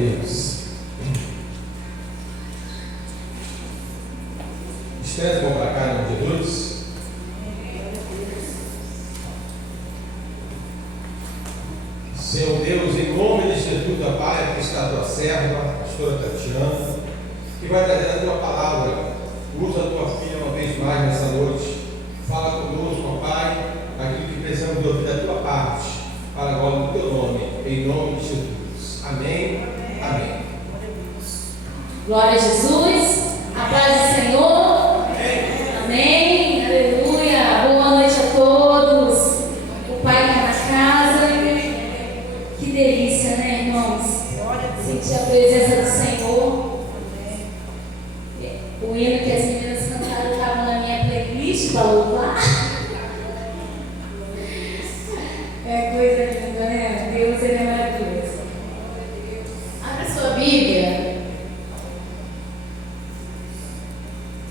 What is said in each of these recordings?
Deus. Estende a mão para cá, em nome de Jesus. Senhor Deus, em nome de Jesus, Pai, que está a tua serva, a pastora Tatiana, que vai trazer a tua palavra. Usa a tua filha uma vez mais nessa noite. Fala conosco, ó Pai, aquilo que precisamos ouvir da tua parte, para a glória do teu nome, em nome de Jesus. Amém. Amém. Glória a Jesus. A paz do Senhor. Amém. Aleluia. Boa noite a todos. O Pai está na casa. Que delícia, né, irmãos? Sentir a presença do Senhor. O hino que as meninas cantaram estava na minha playlist para louvar. É coisa linda, né? Deus, Ele é maravilhoso. Abra sua Bíblia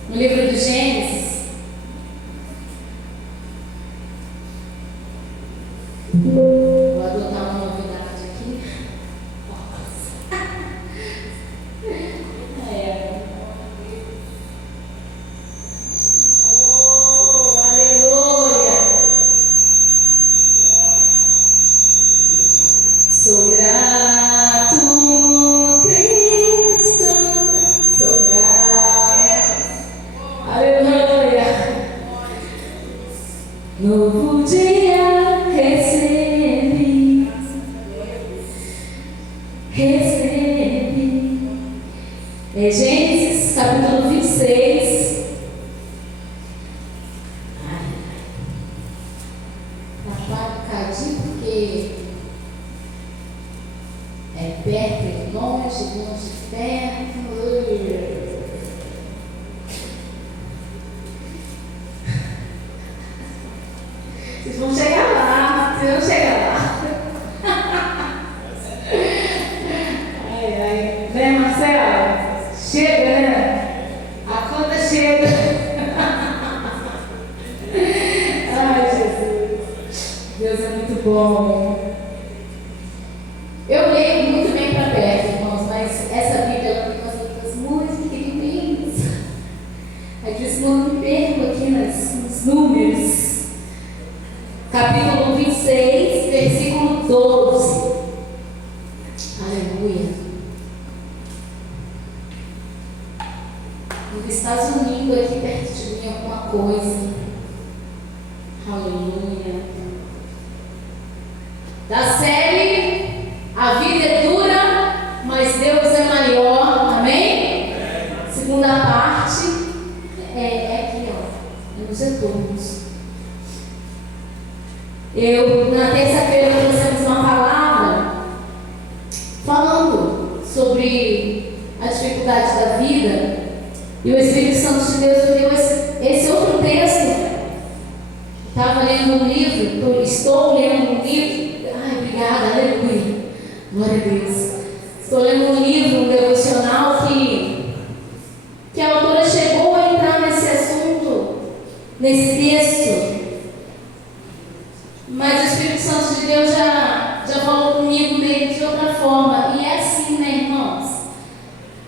no livro do Gênesis. Vou adotar uma novidade aqui. Oh, aleluia. Sou grato, Cristo, sou grato. Aleluia. Novo dia recebi. É Gênesis capítulo 26. Papai, cadinho, porque é perto e longe, longe e perto. Vocês vão chegar lá, vocês vão chegar lá. Ai, ai. Né, Marcelo? Chega, né? A conta chega. Ai, Jesus. Deus é muito bom. Eu leio muito bem para perto, irmãos, mas essa Bíblia ela tem umas letras muito pequenininhas. Às vezes eu me perco aqui nos números. Capítulo 26, versículo 12. Aleluia. Ele está unindo aqui perto de mim alguma coisa. Aleluia. Da série A Vida é Dura, mas Deus é maior. Amém? Segunda parte é aqui, ó, nos retornos. Na terça-feira, trouxemos uma palavra falando sobre a dificuldade da vida, e o Espírito Santo de Deus me deu esse outro texto. Estava lendo um livro, estou lendo um livro. Ai, obrigada, aleluia, glória a Deus. Estou lendo um livro, um devocional que a autora chegou a entrar nesse assunto, nesse texto. Mas o Espírito Santo de Deus já falou comigo dele de outra forma. E é assim, né, irmãos?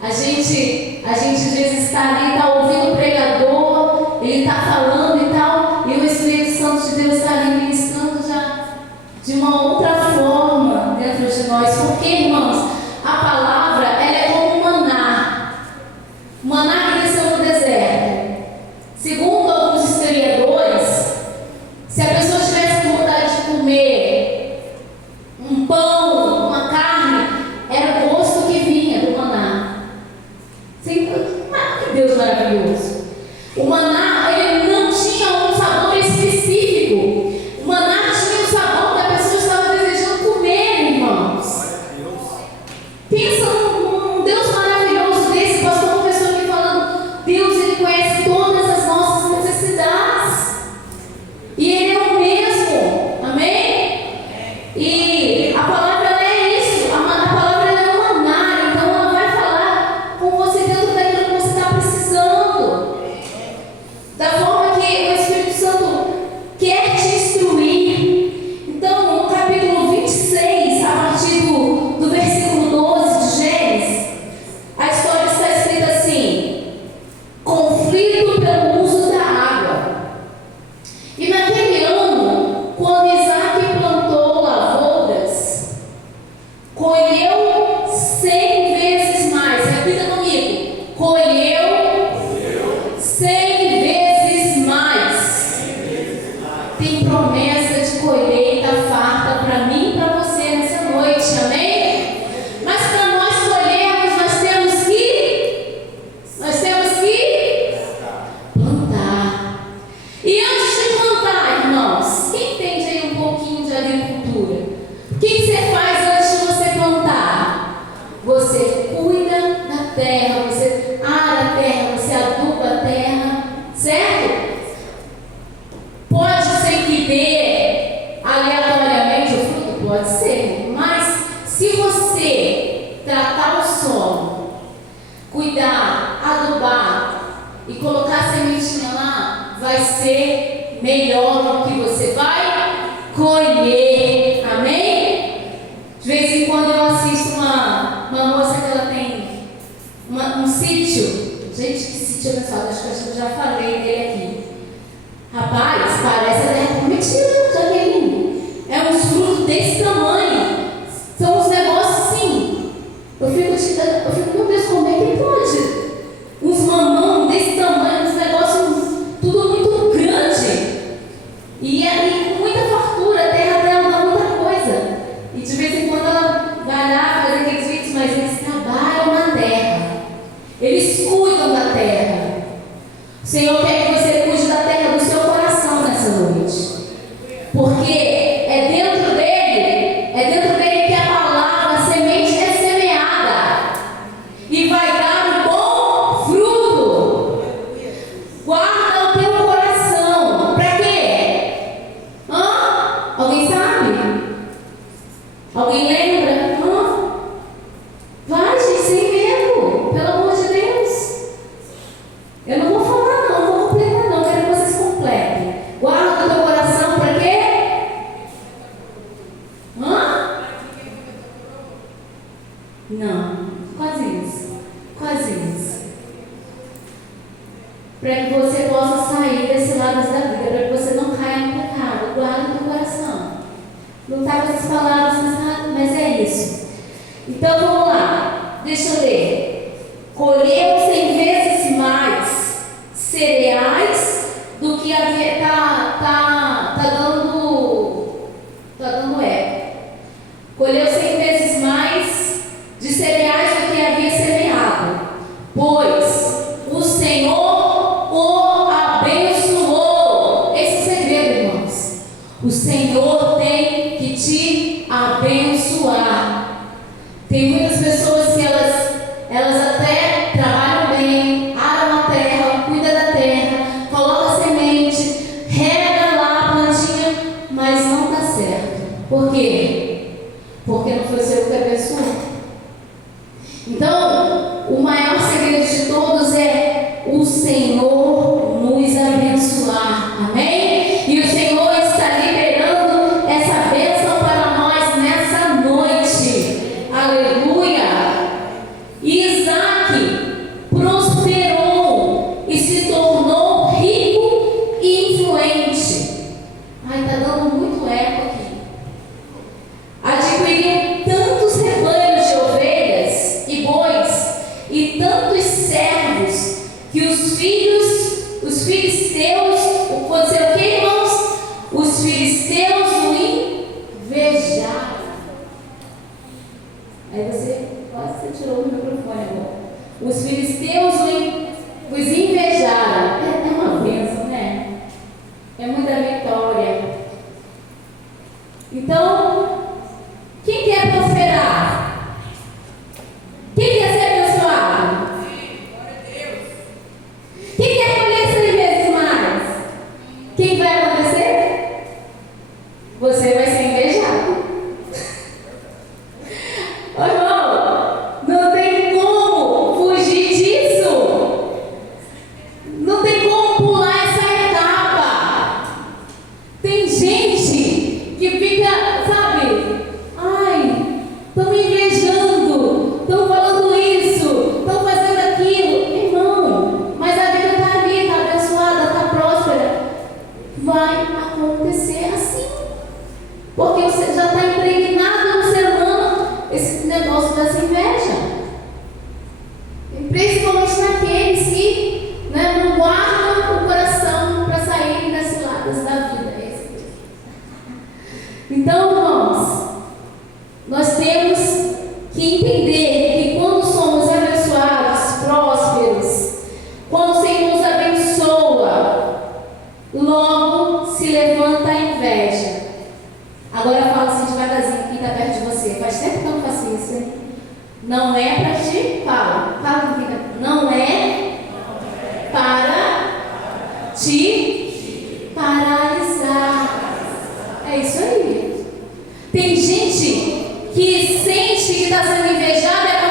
A gente às vezes está ali, está ouvindo o pregador, ele está falando e tal, e o Espírito Santo de Deus está ali ministrando já de uma outra forma dentro de nós. Porque, irmãos, a palavra, ela é como um maná. O maná que desceu no deserto. Segundo alguns historiadores, tratar o solo, cuidar, adubar e colocar a sementinha lá, vai ser melhor do que você vai colher. Amém? De vez em quando eu assisto uma moça que ela tem um sítio. Gente, que sítio abençoado, acho que eu já falei dele aqui. Rapaz, parece até mentira, Jaqueline. É uns frutos desse tamanho. São uns negócios assim. Eu fico, meu Deus, como é que pode? Uns mamão desse tamanho, uns negócios tudo muito grande. E com muita fartura, a terra dela dá muita coisa. E de vez em quando ela vai lá fazer aqueles vídeos, mas eles trabalham na terra. Eles cuidam da terra. O Senhor quer que você cuide da terra do seu coração nessa noite. Porque é dentro dele que a palavra, a semente é semeada. E vai dar um bom fruto. Guarda o teu coração. Para quê? Alguém sabe? Alguém lembra? Vai, gente, sem medo. Pelo amor de Deus. Eu não vou falar não vou completar não, quero que vocês completem. Guarda o teu coração para quê? Não, quase isso. Para que você possa sair desse lado da vida, para que você não caia no pecado. Guarda o teu coração. Não está com essas palavras, mas é isso. Então vamos lá, deixa eu ler. Colheu 100 vezes mais cereais do que havia. Tá dando eco. Colheu 100 vezes mais de cereais do que havia semeado, pois o Senhor o abençoou. Esse é o segredo, irmãos. O Senhor tem que te abençoar. Tem muitas pessoas que elas até trabalham bem, aram a terra, cuidam da terra, colocam a semente, rega lá a plantinha, mas não dá certo. Por quê? Porque não foi o Senhor que abençoou. Então, o maior segredo de todos é o Senhor nos abençoar. Amém? E o Senhor está liberando essa bênção para nós nessa noite. Aleluia! Isaac prosperou e se tornou rico e influente. Ai, está dando muito eco aqui. Adquiriu tantos rebanhos de ovelhas e bois e tantos servos que os filisteus, pode ser o que, irmãos? Os filisteus o invejaram. Aí você tirou o microfone agora. Os filisteus os invejaram. É uma bênção, né? É muita vitória. Então, quem quer prosperar? Quem quer ser abençoado? Quem quer colher 100 vezes mais? Quem vai acontecer? Você vai ser invejado. Ô irmão, não tem como fugir disso. Não tem como pular essa etapa. Tem gente que fica, sabe? Ai, estão me invejando, estão falando isso, estão fazendo aquilo. Irmão, mas a vida está ali, está abençoada, está próspera. Vai acontecer assim. Porque você já está impregnado no ser humano esse negócio dessa inveja. E principalmente naqueles que não guardam o coração para sair das ciladas da vida. Então, irmãos, nós temos que entender que quando somos abençoados, prósperos, quando o Senhor nos abençoa, logo se levanta a inveja. Agora fala assim devagarzinho, quem está perto de você. Faz tempo que eu não faço isso, hein? Não é para te... Fala quem está... Não é para te paralisar. É isso aí. Tem gente que sente que está sendo invejada, é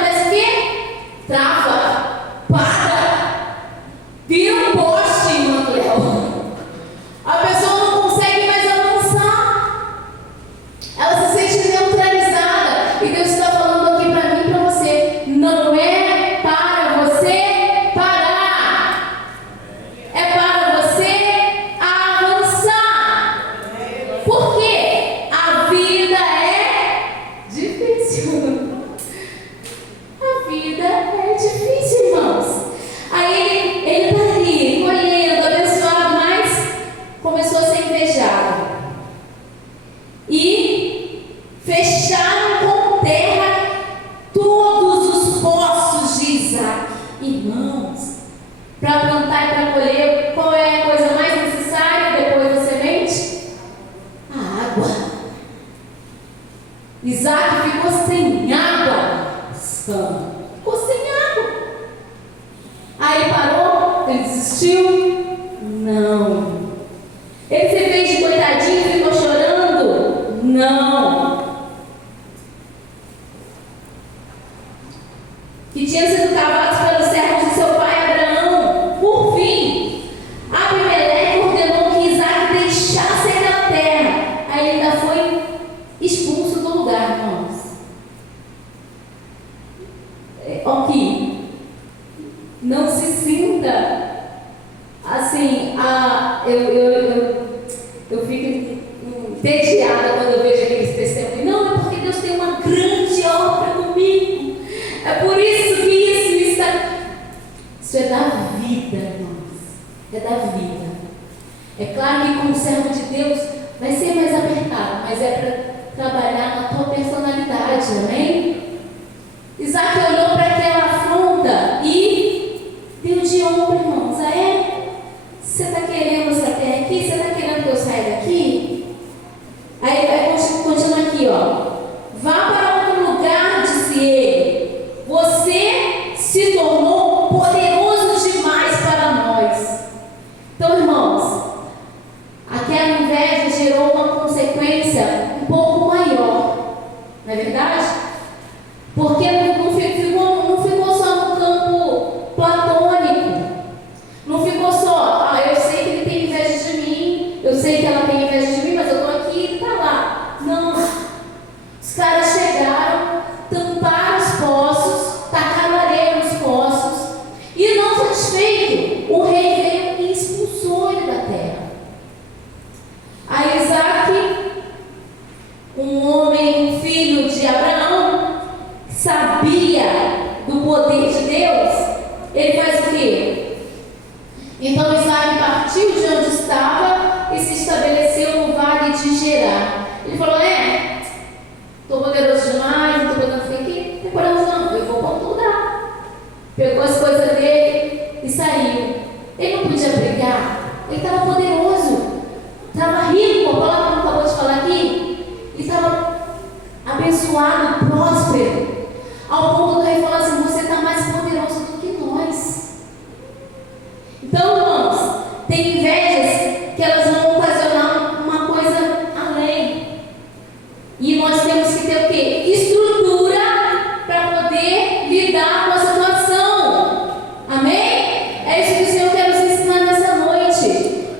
ficou sem água. Ficou sem água. Aí ele parou, ele desistiu? Não. Ele se fez de coitadinho e ficou chorando? Não. Que tinha sido cavados pelos servos de seu pai Abraão. Por fim, Abimeleque ordenou que Isaac deixasse aquela terra. Aí ele ainda foi expulso do lugar, irmãos. Ok. Não se sinta assim, eu fico entediada quando eu vejo aqueles testemunhos. Não, é porque Deus tem uma grande obra comigo. É por isso que isso é da vida, irmãos. É da vida. É claro que como servo de Deus vai ser mais apertado, mas é para trabalhar na tua personalidade, amém? Isaac olhou para aquela afronta e deu de ombro, irmãos. Você está querendo essa terra aqui? Você está querendo que eu saia daqui? Aí vai continuar aqui, ó. Vá para outro lugar, disse ele. Você se tornou poderoso demais para nós. Então, irmãos, aquela inveja gerou uma consequência um pouco maior. Não é verdade? Porque não ficou só no campo platônico. Não ficou só, eu sei que ele tem inveja de mim, eu sei que ela tem inveja de mim, mas eu estou aqui e ele está lá. Não. Os caras chegaram, tamparam os poços, tacaram areia nos poços, e não satisfeito, o rei veio e expulsou ele da terra. Aí Isaac, um homem, filho de Abraão, sabia do poder de Deus, ele faz o quê? Então Isaac partiu de onde estava e se estabeleceu no vale de Gerar. Ele falou, estou poderoso demais, não estou podendo ficar aqui, não tem coragem não, eu vou para outro lugar. Pegou as coisas dele e saiu. Ele não podia brigar, ele estava poderoso, estava rico, a palavra que acabou de falar aqui, ele estava abençoado, próspero, ao ponto do rei falar assim, você está mais poderoso do que nós. Então, irmãos, tem invejas que elas vão ocasionar uma coisa além. E nós temos que ter o quê? Estrutura para poder lidar com a situação. Amém? É isso que o Senhor quer nos ensinar nessa noite.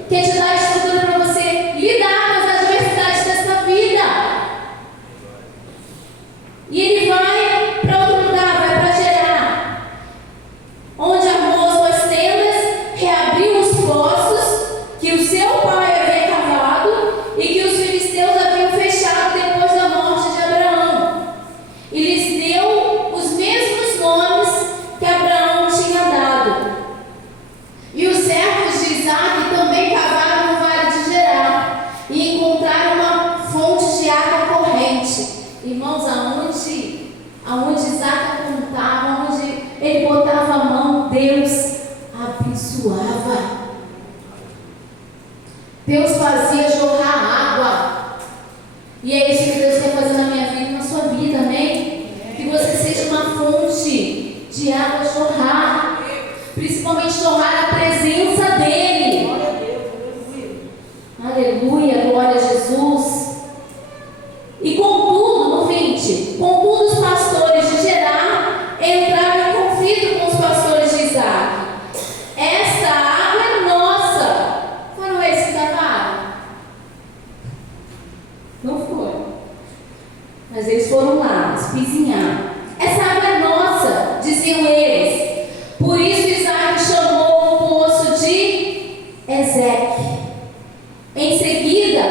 Quer te dar estrutura para você lidar com as adversidades dessa vida. E ele vai para outro lugar, vai para Gerar, onde armou suas tendas, reabriu os poços que o seu pai havia cavado e que os filisteus haviam fechado depois da morte de Abraão. E lhes deu os mesmos nomes que Abraão tinha dado. E os servos de Isaac também cavaram no vale de Gerar e encontraram uma fonte de água corrente. Irmãos, aonde Isaac apontava, onde ele botava a mão, Deus abençoava. Deus fazia jorrar água. E é isso que Deus quer fazer na minha vida e na sua vida, amém? Que você seja uma fonte de água jorrar, principalmente jorrar a presença dEle. Glória a Deus, Aleluia, glória a Jesus. E contudo, no 20, contudo os pastores de Gerar entraram em conflito com os pastores de Isaac. Esta água é nossa. Foram eles que cavaram? Não foram. Mas eles foram lá, espizinhar. Essa água é nossa, diziam eles. Por isso Isaac chamou o poço de Ezeque. Em seguida,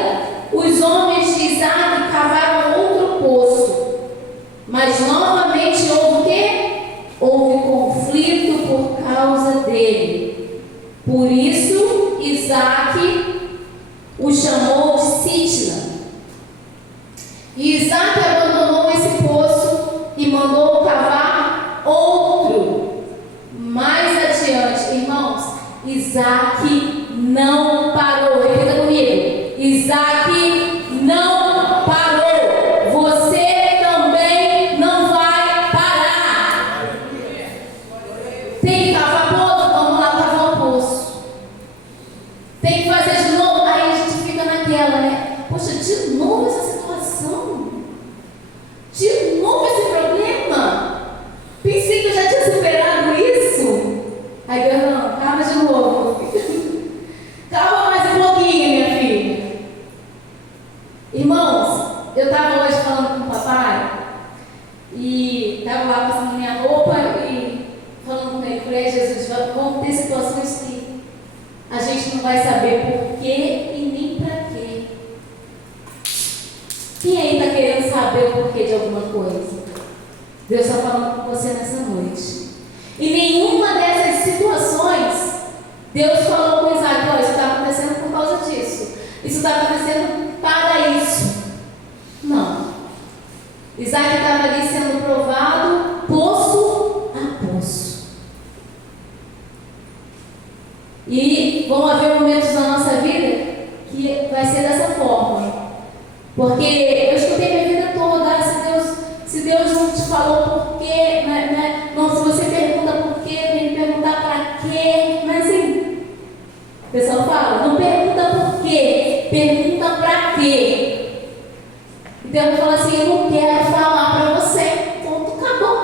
os homens de Isaac cavaram outro poço. Mas novamente houve o quê? Houve conflito por causa dele. Por isso Isaac o chamou de Sitna. E Isaac abandonou esse poço e mandou cavar outro mais adiante. Irmãos, Isaac não parou. Repita comigo. Isaac não parou. Você também vão ter situações que a gente não vai saber por quê e nem para quê. Quem aí está querendo saber o porquê de alguma coisa? Deus está falando com você nessa noite. E nenhuma dessas situações, Deus falou com Isaac: ó, isso está acontecendo por causa disso. Isso está acontecendo para isso. Não. Isaac estava ali sendo provado, poço a poço. E vão haver momentos na nossa vida que vai ser dessa forma. Porque eu escutei minha vida toda: se Deus não te falou por quê, não, se você pergunta por quê, tem que perguntar para quê. Não é assim? O pessoal fala: não pergunta por quê, pergunta para quê. Então eu falo assim: eu não quero falar para você. Ponto, acabou.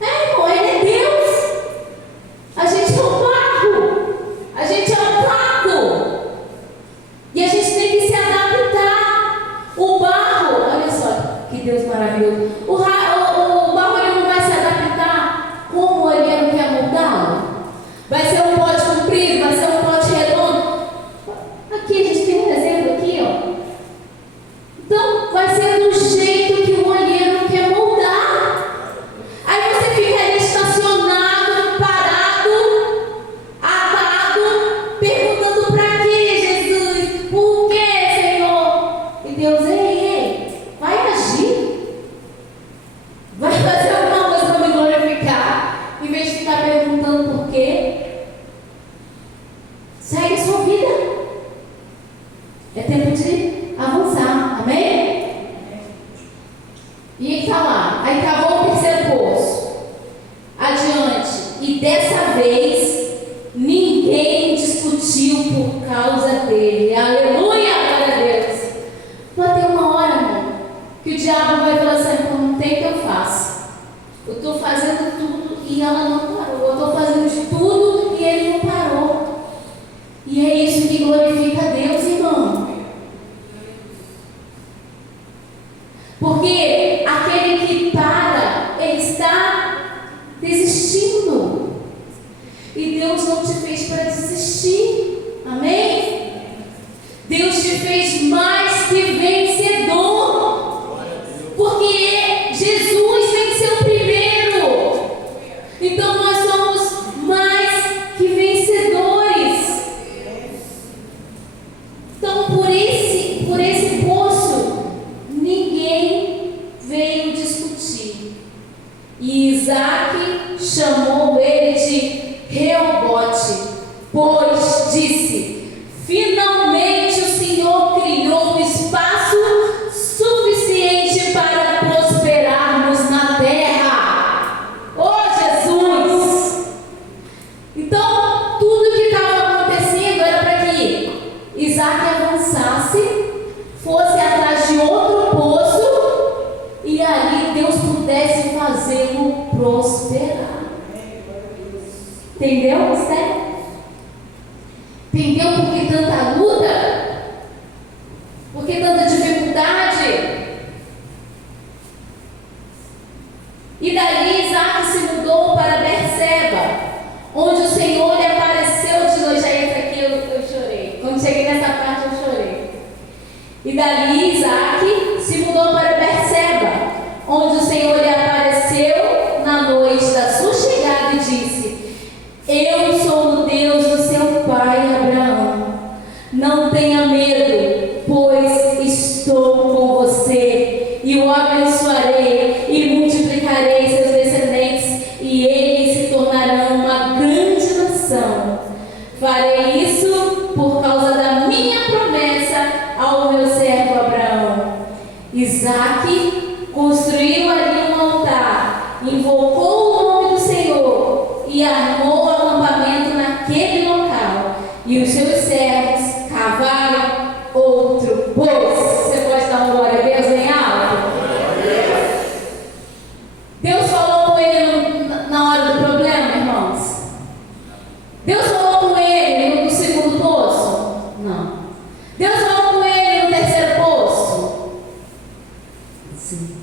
Irmão, ele é Deus. A gente é o barro. A gente é o taco. E a gente tem que se adaptar. O barro, olha só que Deus maravilhoso. O barro, ele não vai se adaptar como o olheiro quer moldá-lo. Vai ser um pote comprido, vai ser um pote redondo. Aqui a gente tem um exemplo aqui, ó. Então, vai ser do jeito que o olheiro quer moldar. Aí você fica ali estacionado, parado, atado, perguntando: para quê, Jesus? Por quê, Senhor? E Deus: ei, vai agir. Vai fazer alguma coisa para me glorificar. Em vez de ficar perguntando por quê, segue a sua vida. É tempo de avançar, amém? E ele está lá, aí cavou o terceiro poço, adiante, e dessa vez ninguém discutiu por causa dele. Aleluia, glória a Deus. Vai ter uma hora, irmão, que o diabo vai falar assim: não tem o que eu faço. Eu estou fazendo tudo e ela não parou. Eu estou fazendo de tudo e ele não parou. E é isso que glorifica a Deus, irmão. Porque aquele que para, ele está desistindo. E Deus não te fez para desistir. Amém? Deus te fez mais que vencedor. Porque Jesus venceu primeiro. Então nós somos mais que vencedores. Então por esse poço, ninguém veio discutir. E Isaac chamou ele de Reobote, pois disse: finalmente o Senhor criou um espaço suficiente para prosperarmos na terra. Oh, Jesus! Então, tudo que estava acontecendo era para que Isaac avançasse, fosse atrás de outro poço, e ali Deus pudesse fazê-lo prosperar. Entendeu, Esther? Entendeu por que tanta luta? Por que tanta dificuldade? E daí Isaac se mudou para Berseba, onde o Senhor lhe apareceu de noite. Aí aqui eu chorei. Quando cheguei nessa parte eu chorei. E dali Isaac se mudou para Berseba, onde o Senhor lhe apareceu na noite da sua chegada e disse: eu sou o Deus do seu pai Abraão. Não tenha medo, pois estou com você e o abençoarei e multiplicarei seus descendentes e eles se tornarão uma grande nação. Farei isso por causa da minha promessa ao meu servo Abraão. Isaac construiu ali um altar, invocou o nome do Senhor e armou o acampamento naquele local. E os seus servos cavaram outro poço. Você pode dar uma glória a Deus em alto? Deus falou com ele na hora do problema, irmãos? Deus falou com ele no segundo poço? Não. Deus falou com ele no terceiro poço? Sim.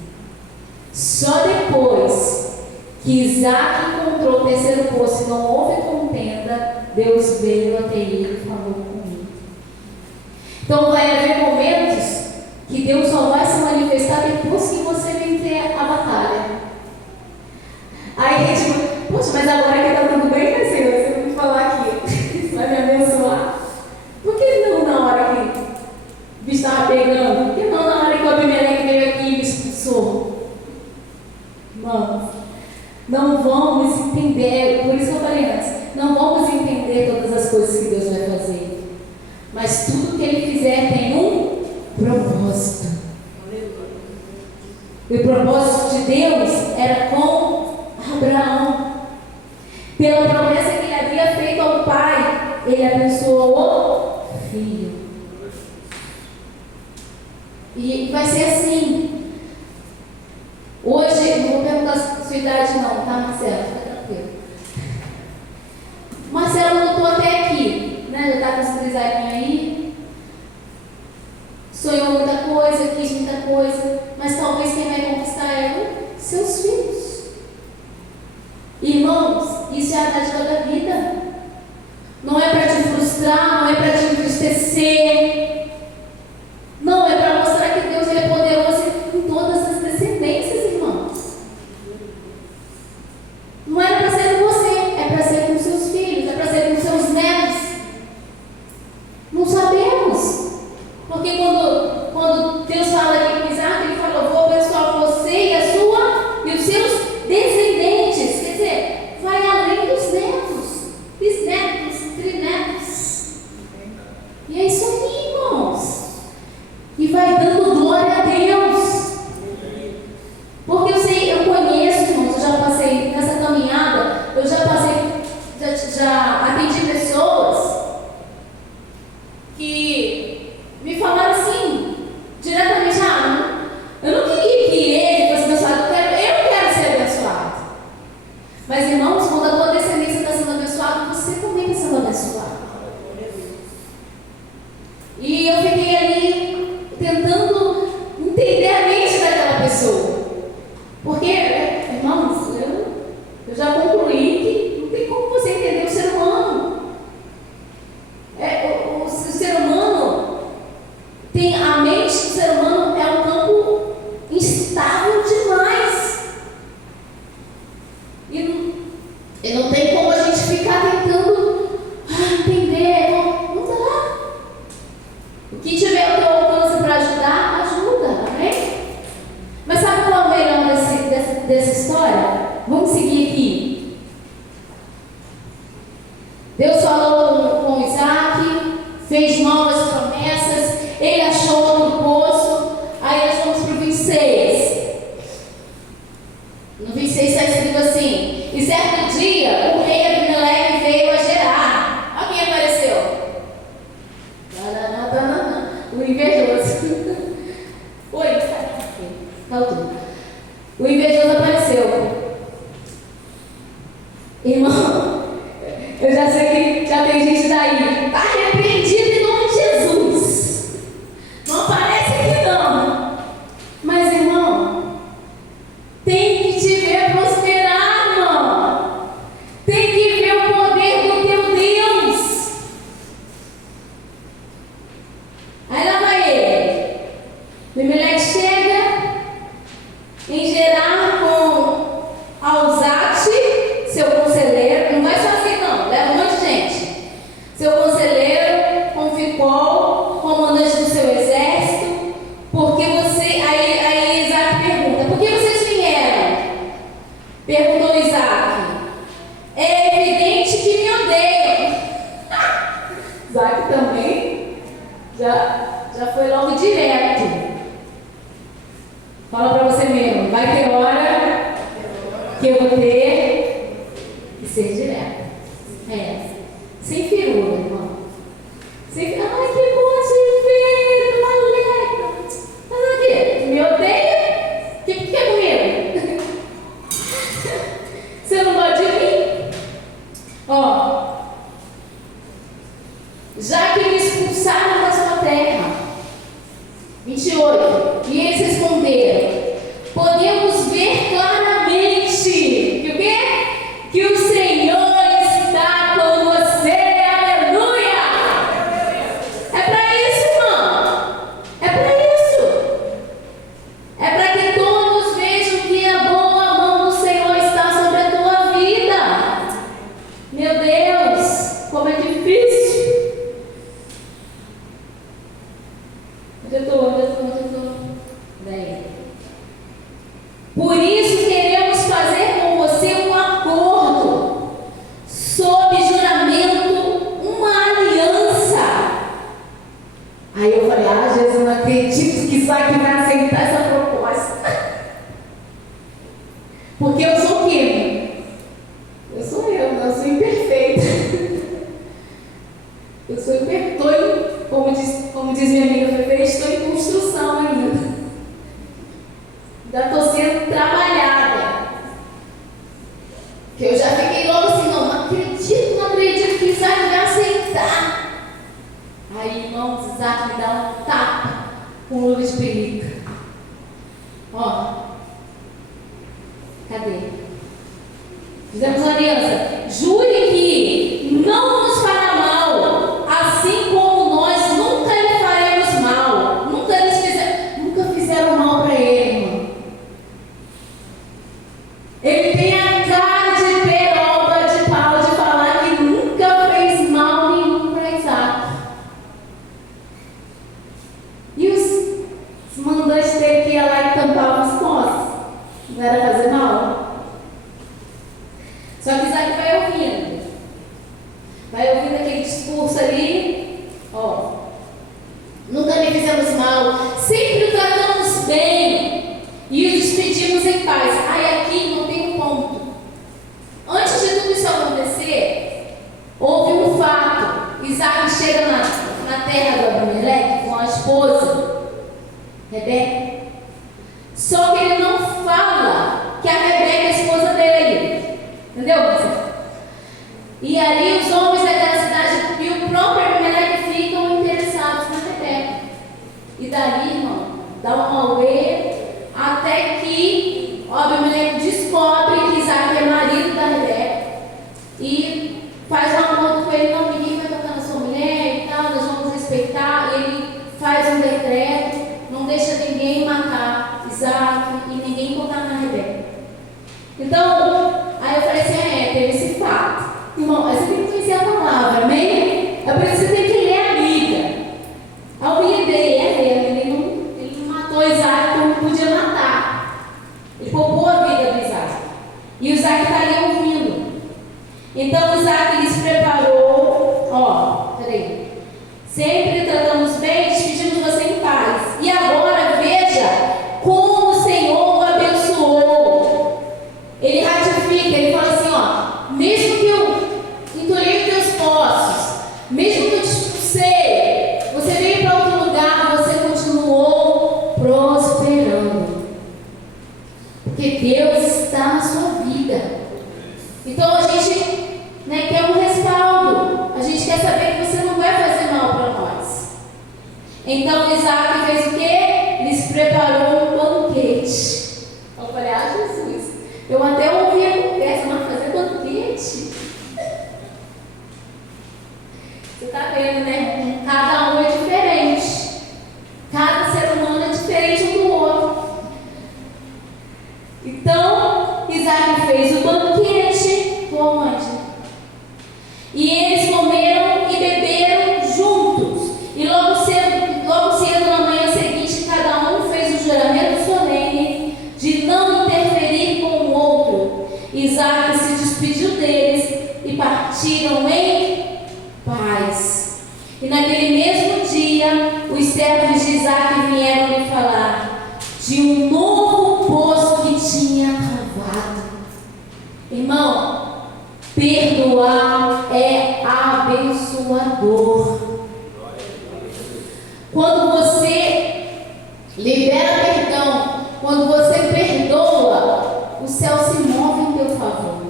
Só depois que Isaac encontrou o terceiro poço e não houve contenda, Deus veio até ele e falou com ele. Então vai haver momentos que Deus só vai se manifestar depois que você vencer a batalha. Aí a gente, poxa, mas agora que está tudo bem, né, Senhor? Você vai me falar aqui, vai me abençoar. Por que não na hora que o bicho estava pegando? Por que não na hora que o Abimeleque veio aqui e me expulsou? Irmãos, não vamos entender, por isso que eu falei antes, não vamos entender todas as coisas que Deus vai fazer. Mas tudo que Ele fizer tem um propósito. E o propósito de Deus era com Abraão. Pela promessa que Ele havia feito ao pai, Ele abençoou o filho. E vai ser assim. Hoje, não vou perguntar a sua idade não, tá, Marcelo? Fica tranquilo. Marcelo lutou até aqui, né? Já está com os 3 aninhos aí. Sonhou muita coisa, quis muita coisa, mas talvez quem vai conquistar é seus filhos. Irmãos, isso é a dádiva da vida. Não é para te frustrar, não é para te entristecer. Não, é para mostrar que Deus ele é poderoso em todas as descendências, irmãos. Não é para ser com você, é para ser com seus filhos, é para ser com seus netos. Não sabemos. Porque quando Deus fala aqui com Isaac, Ele falou: vou abençoar você e os seus descendentes. Quer dizer, vai além dos netos, bisnetos, trinetos. E é isso aí, irmãos. E vai dando glória a Deus. Porque eu conheço, irmãos, eu já passei nessa caminhada, já atendi pessoas que me falaram assim, diretamente: eu não queria que ele fosse abençoado, eu quero ser abençoado. Mas, irmãos, quando a tua descendência está sendo abençoada, você também está sendo abençoado. E eu fiquei ali tentando entender a mente daquela pessoa. Porque, irmãos, eu já concluí que não tem como você entender o ser humano. O ser humano tem a mente do ser humano, é um campo instável demais. E não tem como a gente ficar tentando entender. Não dá. O que tiver ao teu alcance para ajudar, ajuda, amém? Mas sabe qual é o melhor dessa história? Vamos seguir aqui. Deus falou com Isaac, fez novas promessas, ele achou outro poço. Aí nós vamos para o 26. No 26 está escrito assim: e certo dia o rei Abimeleque veio a Gerar. Olha quem apareceu. O invejoso. Oi, o invejoso apareceu. Irmão, eu já sei que já tem gente daí. Está repreendido em nome de Jesus. Não aparece aqui não. Mas, irmão, tem que te ver prosperar, irmão. Tem que ver o poder do teu Deus. Aí lá vai ele. Abimeleque chega em Gerar com Alzate, seu conselheiro. Não vai sozinho não, leva um monte de gente. Seu conselheiro, com Ficol, comandante do seu exército. Porque você... Aí Isaac pergunta: por que vocês vieram? Perguntou Isaac. É evidente que me odeiam. Isaac também já foi logo direto. Fala para você mesmo: vai ter hora que eu vou ter que ser direto. Sem firula, irmão. Ai, que bom te ver, moleque. Mas o quê? Me odeia? O que quer comigo? Você não gosta de mim? Já que me expulsaram da sua terra. 28. E eles responderam: podemos ver claramente que o que Por isso queremos fazer com você um acordo, sob juramento, uma aliança. Aí eu falei, Jesus, eu não acredito que Isaac vai aceitar essa proposta. Porque eu sou o quê? Eu sou imperfeita. Eu sou imperfeita, como diz minha amiga Fefe, estou em construção ainda. Ainda estou sendo trabalhada. Que eu já fiquei logo assim, não acredito que Isaac vai aceitar. Aí, irmãos, Isaac me dá um tapa com luva de pelica. Ó, cadê? Fizemos uma aliança. Jure que não nos fará mal, assim como nós nunca lhe faremos mal. Nunca fizeram mal para ele, irmão. Ele tem a cara de peroba de pau de falar que nunca fez mal nenhum para Isaac. E os mandantes dele que ia lá e tampavam os postos, não era fazer mal? Só que Isaac vai ouvindo aquele discurso ali, ó, nunca lhe fizemos mal, sempre o tratamos bem e o despedimos em paz. Aí aqui não tem um ponto. Antes de tudo isso acontecer, houve um fato. Isaac chega na terra do Abimeleque com a esposa, Rebeca. Só que ele não fala que a Rebeca é a esposa dele. Entendeu? E ali os homens daquela cidade e o próprio Abimeleque ficam interessados na Rebeca. E dali, irmão, dá um auê até que o Abimeleque descobre que Isaac é marido da Rebeca e faz um acordo com ele, não, ninguém vai tocar na sua mulher e tal, nós vamos respeitar. Ele faz um decreto, não deixa ninguém matar Isaac e ninguém tocar na Rebeca. Então, aí eu falei assim, teve esse fato. Irmão, você tem que conhecer a palavra, amém? É por isso que você tem que ler a Bíblia. A Bíblia dele ele não matou Isaac como podia matar. Ele poupou a vida do Isaac. E o Isaac está ali ouvindo. Então Isaac lhes preparou, peraí. Sempre tratamos bem, despedimos você em paz. E agora veja como o Senhor o abençoou. Ele ratifica, ele fala assim, mesmo que eu entulhei os teus poços, mesmo que eu te expulsei, você veio para outro lugar, você continuou prosperando. Porque Deus está na sua vida. Então a gente quer um respaldo. A gente quer saber que você não vai fazer mal para nós. Então Isaac fez o quê? Lhes preparou um banquete. Eu falei, Jesus, eu até ouvi a conversa, mas fazer banquete? Você está vendo, né? Cada um é diferente. Cada ser humano é diferente um do outro. Então, Isaac fez o banquete. Onde? E eles comeram e beberam juntos. E logo cedo na manhã seguinte, cada um fez o juramento solene de não interferir com o outro. Isaac se despediu deles e partiram em paz. E naquele mesmo dia, os servos de Isaac vieram lhe falar de um novo poço que tinha cavado. Irmão, perdoar é abençoador. Quando você libera perdão, quando você perdoa, o céu se move em teu favor.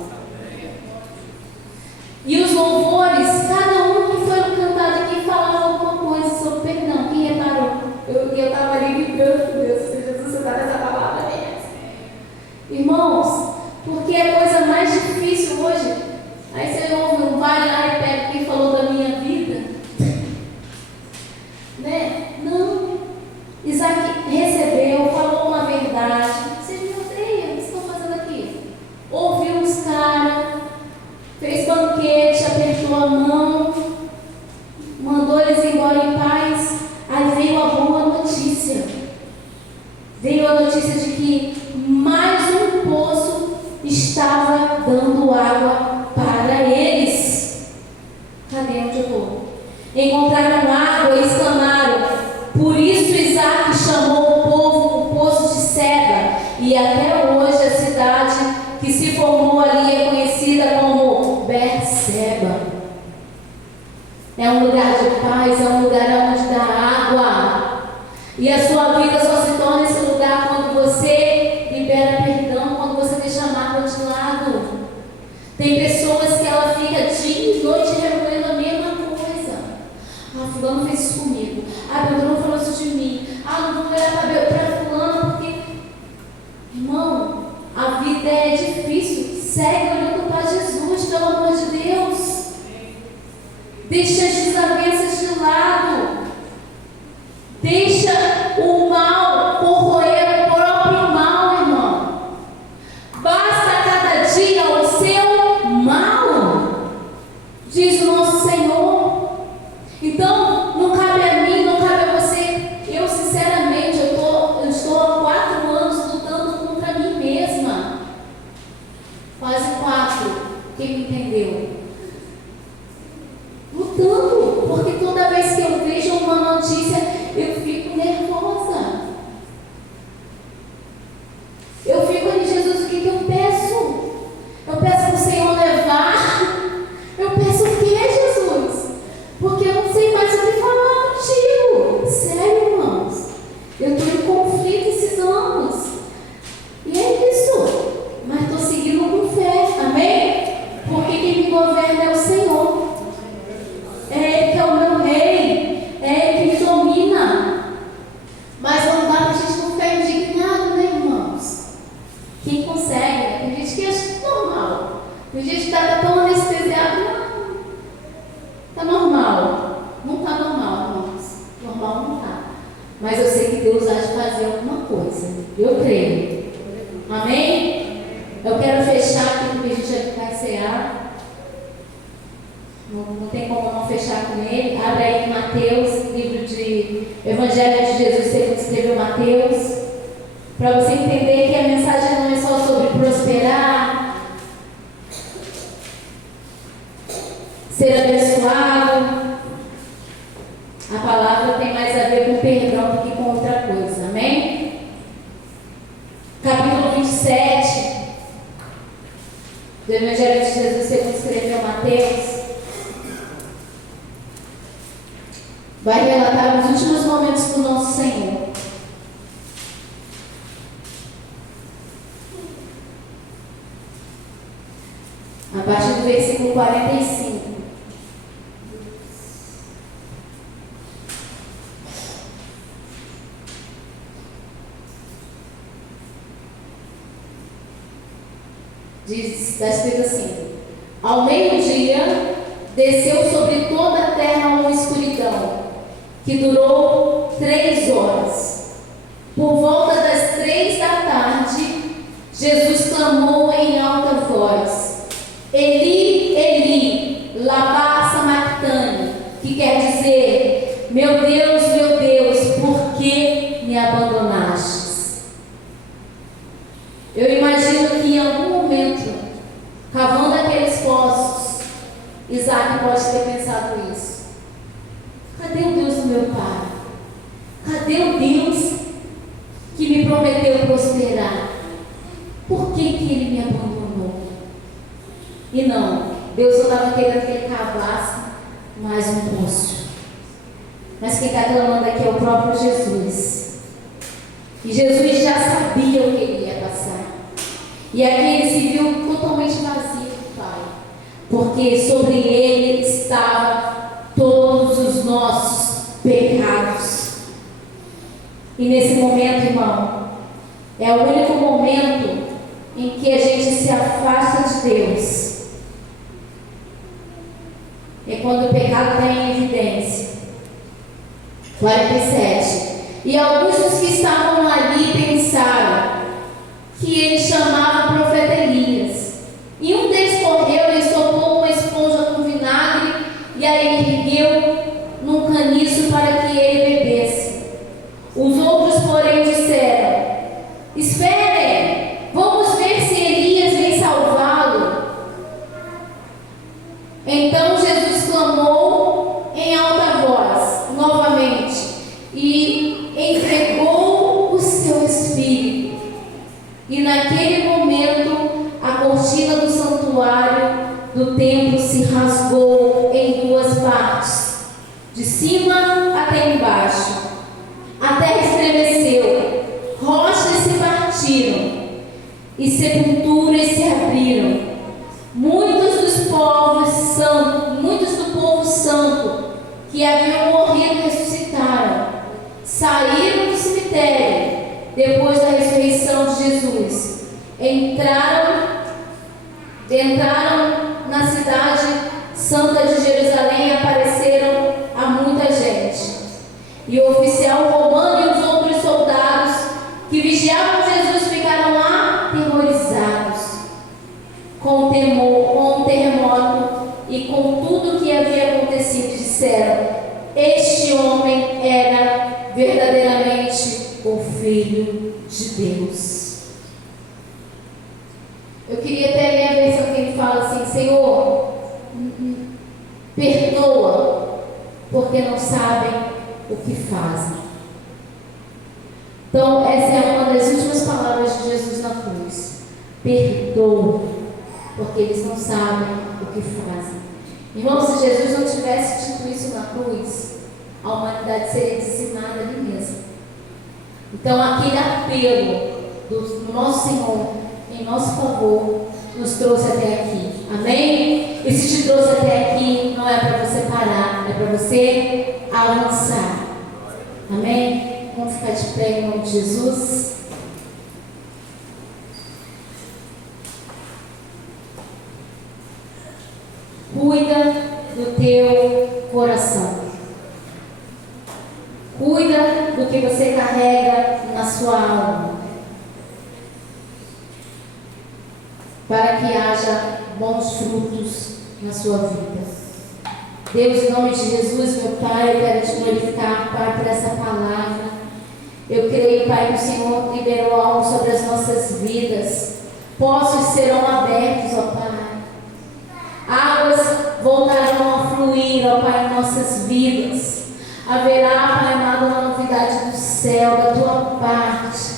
E os louvores, cada um que foi cantado aqui falava alguma coisa sobre perdão. Quem reparou? Eu estava ali vibrando, Deus, Jesus, você está nessa palavra mesmo. Irmãos, porque é a coisa mais difícil hoje. Aí você ouve um vai lá e pega quem falou da minha vida. Né? Não. Isaac recebeu, falou uma verdade. Vocês me odeiam, o que estão fazendo aqui? Ouviu os caras, fez banquete, apertou a mão, mandou eles embora em paz. Aí veio a boa notícia. Veio a notícia de que mais estava dando água para eles. Cadê onde eu vou? Encontraram água e exclamaram. Por isso Isaac chamou o povo o poço de Seba, e até hoje a cidade que se formou ali é conhecida como Berseba. É um lugar de paz, é um lugar onde dá água. E a sua vida só se torna esse lugar quando você libera perdão, quando você deixa a mágoa de lado. Tem pessoas que ela fica dia e noite remoendo a mesma coisa. Ah, fulano fez isso comigo. Ah, Beltrano falou isso de mim. Ah, não vou olhar para fulano porque... Irmão, a vida é difícil. Segue olhando para Jesus, pelo amor de Deus. Deixa as desavenças de lado. Deixa o mal corroer o próprio mal, irmão. Basta cada dia o seu mal, diz o nosso Senhor. Então, não cabe a mim, não cabe a você. Eu, sinceramente, eu estou há 4 anos lutando contra mim mesma. Quase 4. Quem me entendeu? Lutando, porque toda vez que eu vejo uma notícia, eu fico nervosa. Eu fico ali, Jesus, o que eu peço? Eu peço para o Senhor levar. Eu peço o que, Jesus? Porque eu não sei mais o que falar contigo. Sério, irmãos. Eu estou em conflito esses anos. E é isso. Mas estou seguindo com fé. Amém? Porque quem me governa é o Senhor. É Ele que é o meu rei. É Ele que me domina. Mas não dá para a gente não ficar indignado, né, irmãos? Quem consegue? Tem gente que acha normal. Tem gente que está tão anestesiado. Não. Está normal. Não está normal, irmãos. Normal não está. Mas eu sei que Deus há de fazer alguma coisa. Eu creio. Amém? Eu quero fechar aqui porque a gente vai cear. Não tem como não fechar com ele. Abre aí em Mateus, livro de Evangelho de Jesus, segundo escreveu Mateus, para você entender que a mensagem não é só sobre prosperar, ser abençoado. A palavra tem mais a ver com perdão do que com outra coisa. Amém? Capítulo 27 do Evangelho de Jesus, segundo escreveu Mateus, vai relatar os últimos momentos do nosso Senhor. A partir do versículo 45. Está escrito assim: ao meio-dia desceu sobre toda a terra uma escuridão, que durou 3 horas. Por volta das 3 da tarde, Jesus clamou em alta voz: Eli, Eli, lama sabachthani, que quer dizer: meu Deus, por que me abandonastes? Eu imagino que em algum momento, cavando aqueles poços, Isaac pode ter pensado isso. Cadê o Deus do meu pai? Cadê o Deus que me prometeu prosperar? Por que ele me abandonou? E não, Deus só estava querendo que ele cavasse mais um poço. Mas quem está clamando aqui é o próprio Jesus. E Jesus já sabia o que ele ia passar. E aqui ele se viu totalmente vazio do Pai, porque sobre ele estavam todos os nossos pecados. E nesse momento, irmão, é o único momento em que a gente se afasta de Deus. É quando o pecado está em evidência. 47. E alguns dos que estavam ali pensaram que ele chamava o profeta Elias. E um deles correu e sopou uma esponja com vinagre e a ergueu num caniço para que ele bebesse. Os outros, porém, disseram: esperem, vamos ver se Elias vem E naquele momento, a cortina do santuário do templo se rasgou em duas partes, de cima até embaixo. A terra estremeceu, rochas se partiram e sepulturas se abriram. Muitos do povo santo que haviam morrido ressuscitaram, saíram do cemitério depois da ressurreição de Jesus, entraram na cidade santa de Jerusalém e apareceram a muita gente. E o oficial romano e os outros soldados que vigiavam Jesus ficaram aterrorizados com o terremoto e com tudo o que havia acontecido. Disseram: este homem era verdadeiramente o Filho de Deus. Eu queria até ler a versão que ele fala assim: Senhor, perdoa, porque não sabem o que fazem. Então, essa é uma das últimas palavras de Jesus na cruz. Perdoa, porque eles não sabem o que fazem. Irmãos, se Jesus não tivesse dito isso na cruz, a humanidade seria dizimada ali mesmo. Então, aquele apelo do nosso Senhor em nosso favor nos trouxe até aqui. Amém? E se te trouxe até aqui, não é para você parar, é para você avançar. Amém? Vamos ficar de pé em nome de Jesus. Cuida do teu coração. Cuida do que você carrega na sua alma, para que haja bons frutos na sua vida. Deus, em nome de Jesus, meu Pai, eu quero te glorificar, Pai, por essa palavra. Eu creio, Pai, que o Senhor liberou algo sobre as nossas vidas. Poços serão abertos, ó Pai. Águas voltarão a fluir, ó Pai, em nossas vidas. Haverá, Pai amado, uma novidade do céu, da tua parte.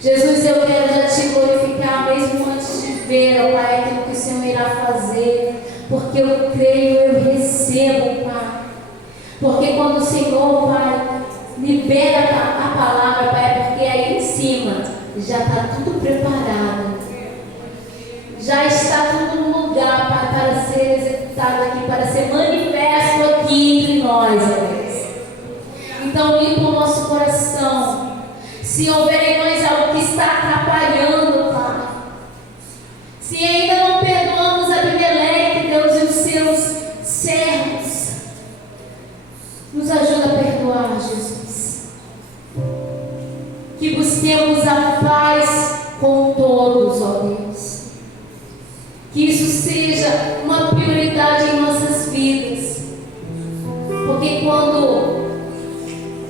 Jesus, eu quero já te glorificar, mesmo antes de ver, ó Pai, aquilo que o Senhor irá fazer. Porque eu creio, eu recebo, Pai. Porque quando o Senhor, Pai, libera a palavra, Pai, é porque aí em cima já está tudo preparado. Já está tudo no lugar, Pai, para ser executado aqui, para ser manifesto aqui entre nós, Deus. Então, limpa o nosso coração. Se houver em nós algo que está atrapalhando, Pai. Se ainda não perdoamos Abimeleque, Deus, e os seus servos, nos ajuda a perdoar, Jesus. Que busquemos a paz com todos, ó Deus. Que isso seja uma prioridade em nossas vidas. Porque quando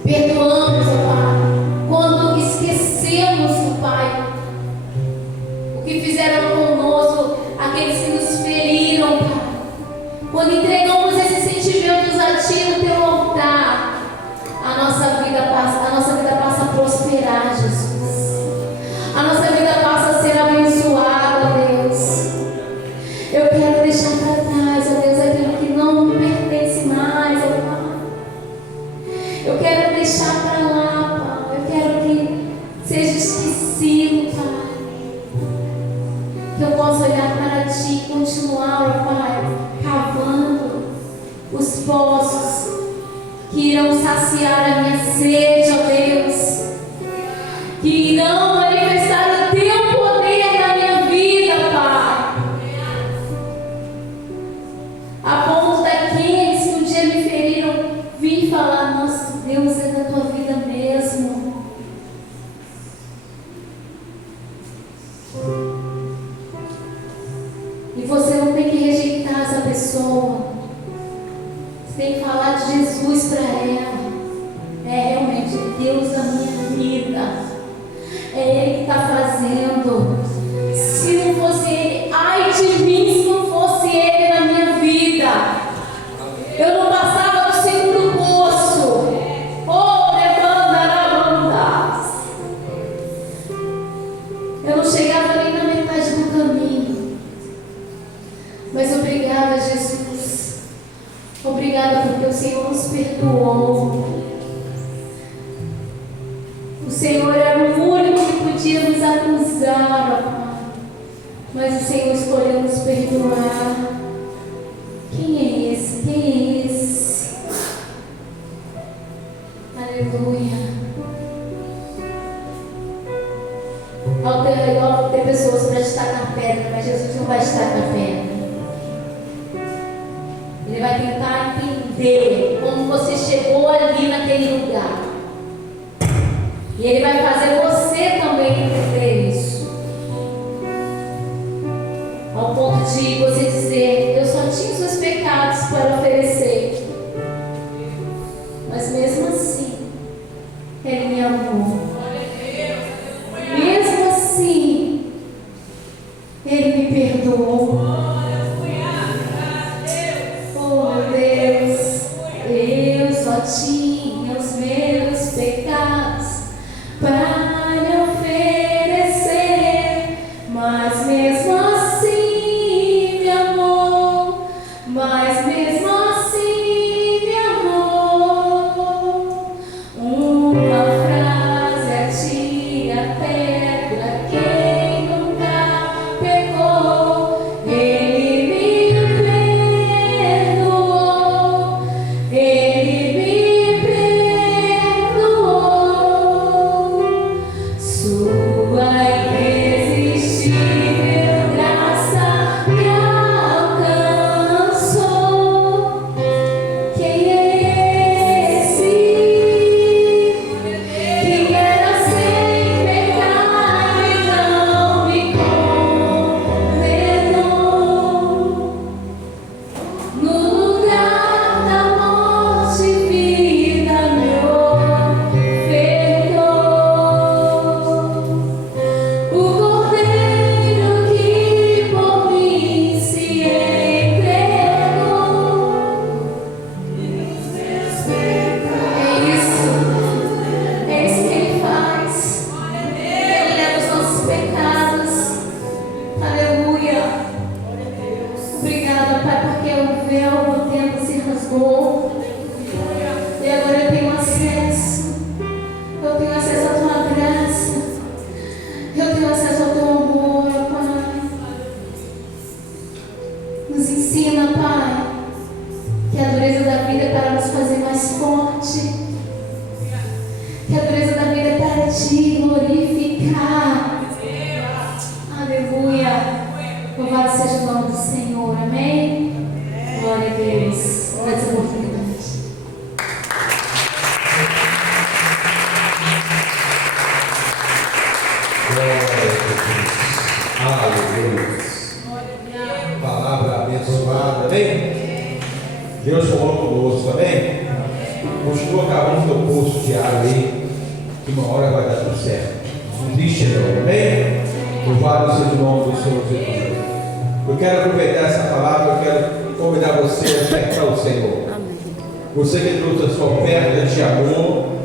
perdoamos, ó Pai, quando esquecemos, ó Pai, o que fizeram conosco, aqueles que nos feriram, Pai, quando entregamos esses sentimentos a Ti no Teu altar, a nossa vida passa a prosperar, Jesus. A nossa vida passa a ser abençoada, Deus. Eu quero deixar para trás, ó Deus, aquilo que não me pertence mais, ó Pai. Eu quero deixar para lá, Pai. Eu quero que seja esquecido, Pai. Que eu possa olhar para Ti e continuar, ó Pai, cavando os poços que irão saciar a minha sede, ó Deus. Que irão manifestar o Teu poder na minha vida, Pai. A ponto daqueles que um dia me feriram vir falar: nossa, Deus é da Tua vida mesmo. E você não tem que rejeitar essa pessoa. Você tem que falar de Jesus para ela. É realmente Deus da minha vida. É Ele que está fazendo. Se não fosse Ele, ai de mim se não fosse Ele na minha vida. Eu não passava do segundo poço. Oh, levanta. Eu não chegava nem na metade do caminho. Mas obrigada, Jesus. Obrigada porque o Senhor nos perdoou. O Senhor era o único que podia nos acusar, ó Pai. Mas o Senhor escolheu nos perdoar. Quem é esse? Quem é esse? Aleluia. Ao teu redor vão ter pessoas para estar na pedra, mas Jesus não vai estar na pedra. Ele vai tentar entender como você chegou ali naquele lugar. E Ele vai fazer você também entender isso. Ao ponto de você dizer: eu só tinha os meus pecados para oferecer. Mas mesmo assim, Ele me amou. Mesmo assim, Ele me perdoou. Oh Deus, eu só tinha os meus pecados para lhe oferecer, mas mesmo assim me amou, mas mesmo assim me amou. Uma frase a ti até pra quem nunca pecou, Ele me perdoou, Ele me perdoou. Sua irresistível graça me alcançou. Quem é esse que era sem pecado e não me condenou? No lugar da morte, vida me ofertou. O Cordeiro que por mim se entregou. É isso que Ele faz. Ele leva os nossos pecados. Aleluia. Obrigada, Pai, porque o véu do tempo se rasgou. E agora eu tenho acesso. Eu tenho acesso à Tua graça. Eu tenho acesso ao Teu amor, ó Pai. Nos ensina, Pai, que a dureza da vida é para nos fazer mais forte. Que a dureza da vida é para Te glorificar. Aleluia. Louvado seja o nome do Senhor. Amém? Glória a Deus. Por essa oportunidade. Glória a Deus. Aleluia. Palavra abençoada, amém? Deus falou conosco, amém? Continua cavando teu poço diário aí, que uma hora vai dar tudo certo. Não existe não, amém? Louvado seja o nome do Senhor Jesus. Eu quero aproveitar essa palavra, eu quero convidar você a acertar o Senhor. Você que trouxe a sua oferta de amor,